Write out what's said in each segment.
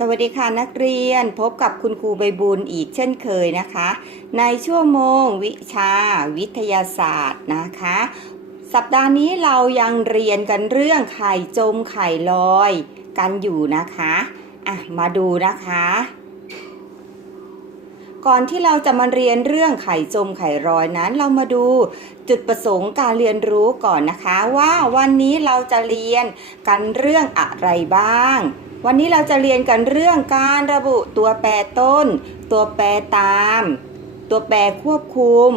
สวัสดีค่ะนักเรียนพบกับคุณครูใบบุญอีกเช่นเคยนะคะ ในชั่วโมงวิชาวิทยาศาสตร์นะคะ สัปดาห์นี้เรายังเรียนกันเรื่องไข่จมไข่ลอยกันอยู่นะคะอะมาดูนะคะ ก่อนที่เราจะมาเรียนเรื่องไข่จมไข่ลอยนั้น เรามาดูจุดประสงค์การเรียนรู้ก่อนนะคะ ว่าวันนี้เราจะเรียนกันเรื่องอะไรบ้าง วันนี้เราจะเรียนกันเรื่องการระบุตัวแปรต้น ตัวแปรตาม ตัวแปรควบคุม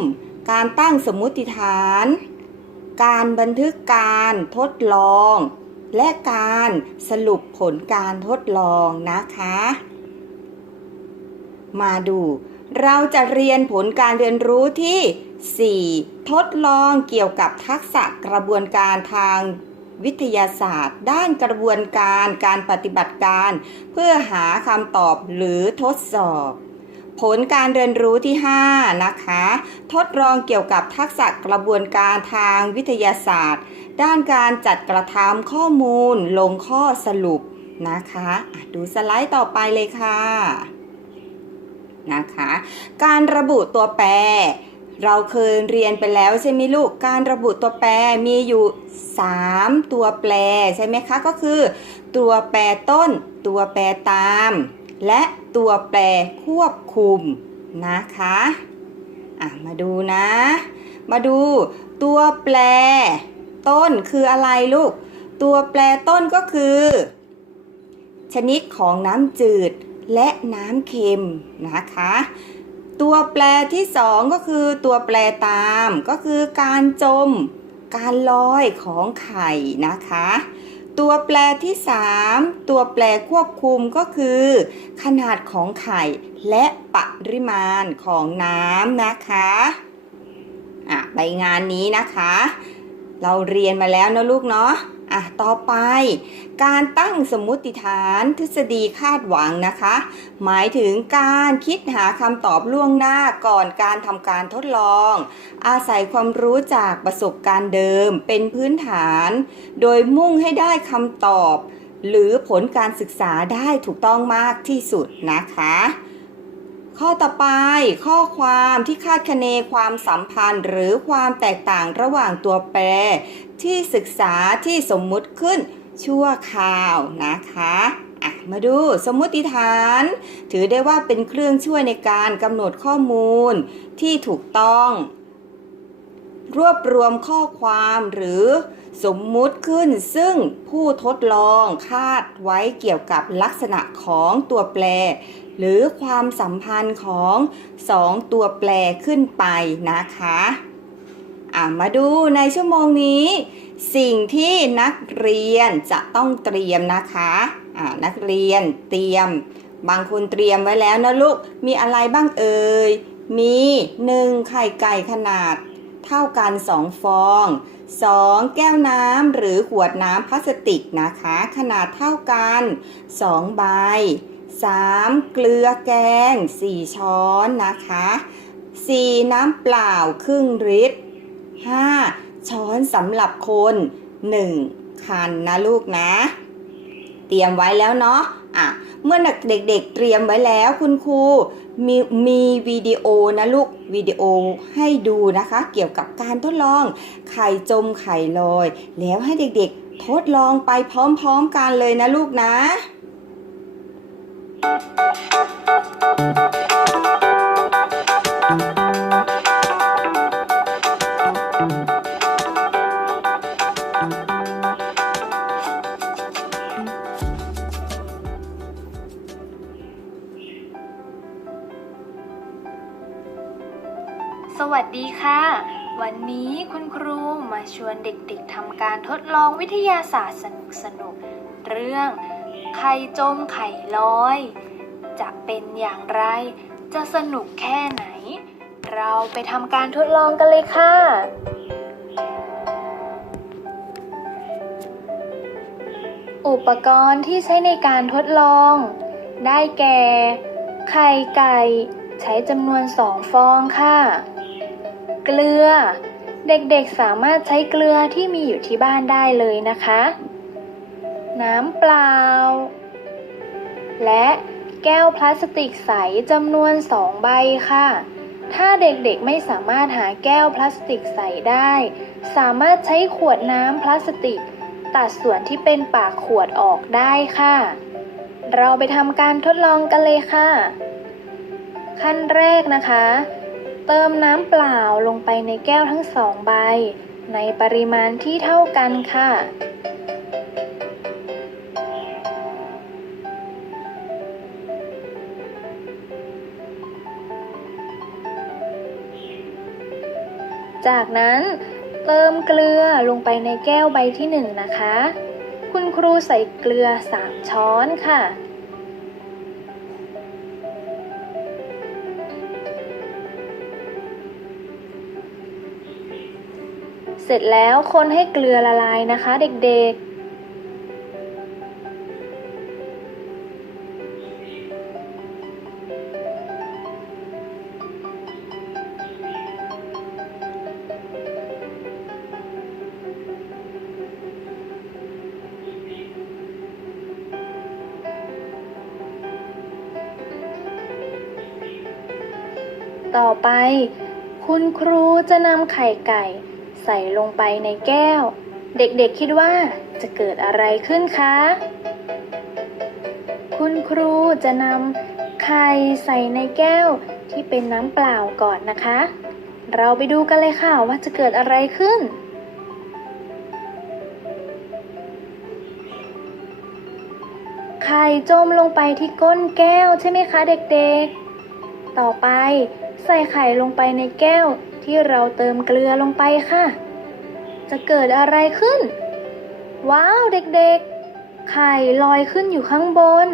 การตั้งสมมุติฐาน การบันทึกการทดลอง และการสรุปผลการทดลองนะคะ มาดู เราจะเรียนผลการเรียนรู้ที่ 4 ทดลองเกี่ยวกับทักษะกระบวนการทาง วิทยาศาสตร์ ด้านกระบวนการการปฏิบัติการ เพื่อหาคำตอบหรือทดสอบ ผลการเรียนรู้ที่ 5 นะคะ ทดลองเกี่ยวกับทักษะกระบวนการทางวิทยาศาสตร์ ด้านการจัดกระทำข้อมูลลงข้อสรุปนะคะอะดูสไลด์ต่อไปเลยค่ะนะคะ การระบุตัวแปร เราเคยเรียนไปแล้วใช่ไหมลูก การระบุตัวแปรมีอยู่ 3 ตัวแปรใช่ไหมคะ ก็คือ ตัวแปรต้น ตัวแปรตาม และตัวแปรควบคุมนะคะอะมาดูนะ มาดูตัวแปรต้นคืออะไรลูก ตัวแปรต้นก็คือ ชนิดของน้ำจืดและน้ำเค็มนะคะ ตัวแปรที่สองก็คือตัวแปรตามก็คือการจม การลอยของไข่นะคะ ตัวแปรที่สามตัวแปรควบคุมก็คือ ขนาดของไข่และปริมาณของน้ำนะคะอะใบงานนี้นะคะ เราเรียนมาแล้วนะลูกเนาะ อะต่อไป การตั้งสมมุติฐานทฤษฎีคาดหวังนะคะ หมายถึงการคิดหาคำตอบล่วงหน้าก่อนการทำการทดลอง อาศัยความรู้จากประสบการณ์เดิมเป็นพื้นฐาน โดยมุ่งให้ได้คำตอบ หรือผลการศึกษาได้ถูกต้องมากที่สุดนะคะ ข้อต่อไปข้อความที่คาดคะเนความสัมพันธ์ หรือความแตกต่างระหว่างตัวแปร ที่ศึกษาที่สมมุติขึ้นชั่วคราวนะคะอะมาดูสมมุติฐาน ถือได้ว่าเป็นเครื่องช่วยในการกำหนดข้อมูลที่ถูกต้อง รวบรวมข้อความหรือสมมุติขึ้นซึ่งผู้ทดลองคาดไว้เกี่ยวกับลักษณะของตัวแปร หรือความสัมพันธ์ของสองตัวแปรขึ้นไปนะคะอะมาดูในชั่วโมงนี้ สิ่งที่นักเรียนจะต้องเตรียมนะคะอะนักเรียนเตรียม บางคนเตรียมไว้แล้วนะลูก มีอะไรบ้างเอ่ย มีหนึ่งไข่ไก่ขนาด เท่ากัน 2 ฟอง 2 แก้วน้ำหรือขวดน้ำพลาสติกนะคะ ขนาดเท่ากัน 2 ใบ 3. เกลือแกง 4 ช้อนนะคะ 4. น้ำเปล่าครึ่งลิตร 5. ช้อนสำหรับคน 1 คันนะลูกนะ เตรียมไว้แล้วเนาะอะ เมื่อเด็กๆเตรียมไว้แล้วคุณครูมีมีวิดีโอนะลูกวิดีโอให้ดูนะคะ เกี่ยวกับการทดลอง ไข่จมไข่ลอย แล้วให้เด็กๆทดลองไปพร้อมๆกันเลยนะลูกนะ สวัสดีค่ะ วันนี้คุณครูมาชวนเด็กๆทำการทดลองวิทยาศาสตร์สนุกๆเรื่อง ไข่จมไข่ลอย จะเป็นอย่างไร จะสนุกแค่ไหน เราไปทำการทดลองกันเลยค่ะ อุปกรณ์ที่ใช้ในการทดลอง ได้แก่ ไข่ไก่ ใช้จำนวนสองฟองค่ะ เกลือ เด็กๆสามารถใช้เกลือที่มีอยู่ที่บ้านได้เลยนะคะ น้ำเปล่า และแก้วพลาสติกใสจำนวน 2 ใบค่ะ ถ้าเด็กๆไม่สามารถหาแก้วพลาสติกใสได้ สามารถใช้ขวดน้ำพลาสติก ตัดส่วนที่เป็นปากขวดออกได้ค่ะ เราไปทำการทดลองกันเลยค่ะ ขั้นแรกนะคะ เติมน้ำเปล่าลงไปในแก้วทั้งสองใบ ในปริมาณที่เท่ากันค่ะ จากนั้นเติมเกลือลงไปในแก้วใบที่หนึ่งนะคะ คุณครูใส่เกลือ 3 ช้อนค่ะ สร็จแล้วคนให้เกลือละลายนะคะเด็กๆต่อไป คุณครูจะนำไข่ไก่ ส่ลงไปในแก้ว เด็กๆคิดว่าจะเกิดอะไรขึ้นคะ คุณครูจะนำไข่ใส่ในแก้วที่เป็นน้ำเปล่าก่อนนะคะ เราไปดูกันเลยค่ะว่าจะเกิดอะไรขึ้นไข่จมลงไปที่ก้นแก้วใช่ไหมคะเด็กๆ ต่อไปใส่ไข่ลงไปในแก้ว ที่เราเติมเกลือลงไปค่ะ จะเกิดอะไรขึ้น ว้าวเด็กๆ ไข่ลอยขึ้นอยู่ข้างบน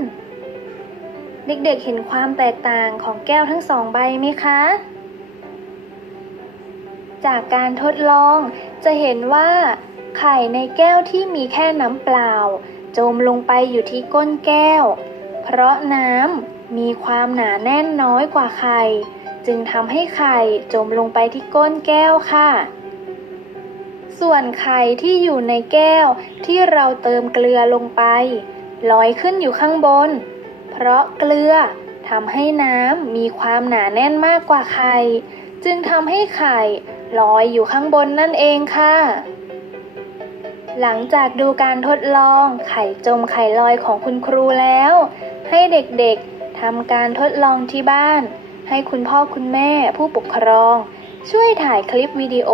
เด็กๆเห็นความแตกต่างของแก้วทั้งสองใบไหมคะ จากการทดลองจะเห็นว่า ไข่ในแก้วที่มีแค่น้ำเปล่า จมลงไปอยู่ที่ก้นแก้ว เพราะน้ำมีความหนาแน่นน้อยกว่าไข่ จึงทำให้ไข่จมลงไปที่ก้นแก้วค่ะ ส่วนไข่ที่อยู่ในแก้วที่เราเติมเกลือลงไป ลอยขึ้นอยู่ข้างบน เพราะเกลือทำให้น้ำมีความหนาแน่นมากกว่าไข่ จึงทำให้ไข่ลอยอยู่ข้างบนนั่นเองค่ะ หลังจากดูการทดลองไข่จมไข่ลอยของคุณครูแล้ว ให้เด็กๆทำการทดลองที่บ้าน ให้คุณพ่อคุณแม่ผู้ปกครอง ช่วยถ่ายคลิปวิดีโอ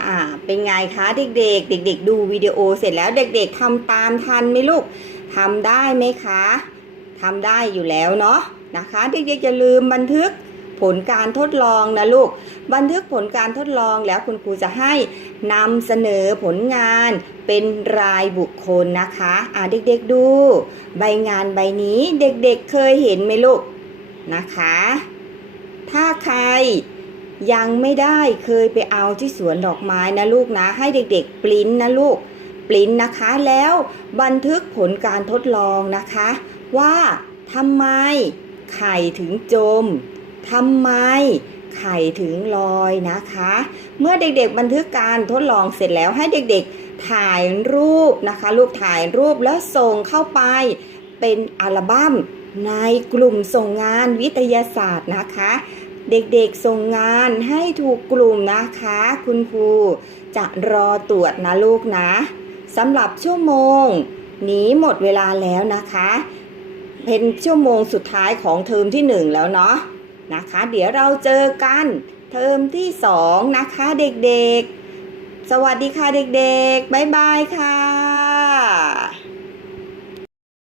อ่า เป็นไงคะเด็ก ๆ เด็ก ๆ ดูวิดีโอเสร็จแล้วเด็ก ๆทำตามทันไหมลูกทำได้ไหมคะทำได้อยู่แล้วเนาะนะคะ เด็กๆอย่าลืมบันทึกผลการทดลองนะลูก บันทึกผลการทดลองแล้วคุณครูจะให้นำเสนอผลงานเป็นรายบุคคลนะคะ อ่าเด็กๆดู ใบงานใบนี้เด็กๆเคยเห็นไหมลูก นะคะ ถ้าใครยังไม่ได้เคยไปเอาที่สวนดอกไม้นะลูกนะ ให้เด็กๆปริ้นนะลูกปริ้นนะคะแล้วบันทึกผลการทดลองนะคะ ว่าทำไมไข่ถึงจมทำไมไข่ถึงลอยนะคะ เมื่อเด็กๆบันทึกการทดลองเสร็จแล้วให้เด็กๆถ่ายรูปนะคะลูกถ่ายรูปแล้วส่งเข้าไปเป็นอัลบั้ม ในกลุ่มส่งงานวิทยาศาสตร์นะคะ เด็กๆส่งงานให้ถูกกลุ่มนะคะ คุณครูจะรอตรวจนะลูกนะสำหรับชั่วโมง นี้หมดเวลาแล้วนะคะ เป็นชั่วโมงสุดท้ายของเทอมที่หนึ่งแล้วเนาะนะคะ เดี๋ยวเราเจอกันเทอมที่สองนะคะเด็กๆ สวัสดีค่ะเด็กๆ บ๊ายบายค่ะ